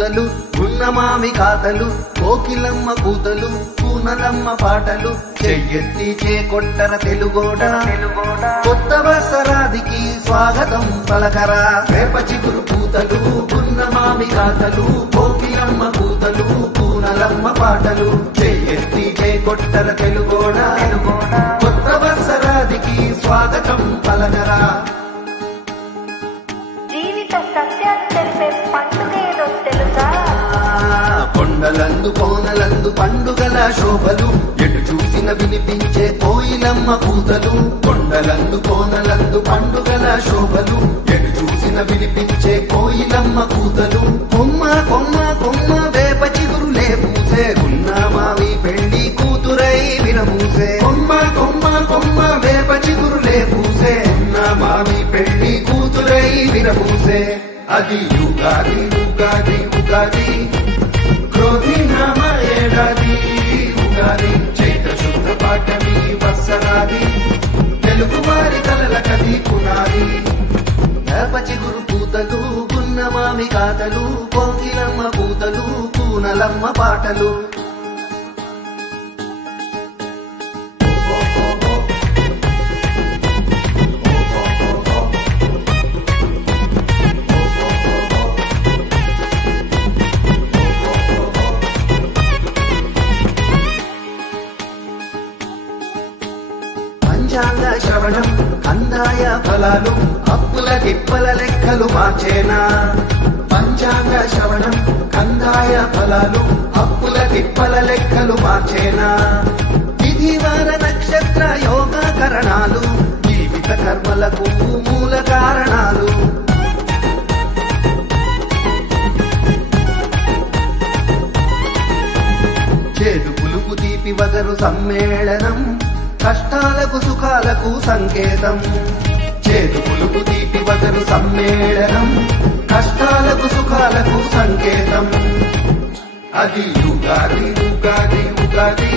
పూతలు గున్నమామి ఖాతలు కోకిలమ్మ కూతలు కూనలమ్మ పాటలు చెయ్యెత్తి చేకొట్టర తెలుగోడ కొత్త వత్సరాదికి స్వాగతం పలకరా వేప చిగురు పూతలు గున్నమామి ఖాతలు కోకిలమ్మ కూతలు కూనలమ్మ పాటలు చెయ్యెత్తి చేకొట్టర తెలుగోడ కొత్త వత్సరాదికి స్వాగతం పలకరా జీవిత సత్యాలు తెలిపే పండుగ ఏదో తెలుసా కొండలందు కోనలందు పండుగల శోభలు ఎటు చూసిన వినిపించే కోయిలమ్మ కూతలు కొండలందు కోనలందు పండుగల శోభలు ఎటు చూసిన వినిపించే కోయిలమ్మ కూతలు కొమ్మ కొమ్మ కొమ్మ వేప చిగురులే పూసే గున్నమావి పెళ్లి కూతురై విరమూసే కొమ్మ కొమ్మ కొమ్మ వేప చిగురులే పూసే గున్నమావి పెళ్లి కూతురై విరమూసే అది ఉగాది ఉగాది ఉగాది క్రోధి నామ ఏడాది ఉగాది చైత్ర శుద్ధ పాఠమి వత్సరాది తెలుగు వారి కలల కది పునాది వేప చిగురు పూతలు గున్నమామి ఖాతలు కోకిలమ్మ పూతలు కూనలమ్మ పాటలు పంచాంగ శ్రవణం కందాయ ఫలాలు అప్పుల తిప్పల లెక్కలు మార్చేనా పంచాంగ శ్రవణం కందాయ ఫలాలు అప్పుల తిప్పల లెక్కలు మార్చేనా విధివార నక్షత్ర యోగ కరణాలు జీవిత కర్మలకు మూల కారణాలు చేదు పులుపు తీపి వగరు సమ్మేళనం కష్టాలకు సుఖాలకు సంకేతం చేదు పులుపు తీపి వగరు సమ్మేళనం కష్టాలకు సుఖాలకు సంకేతం అది ఉగాది ఉగాది ఉగాది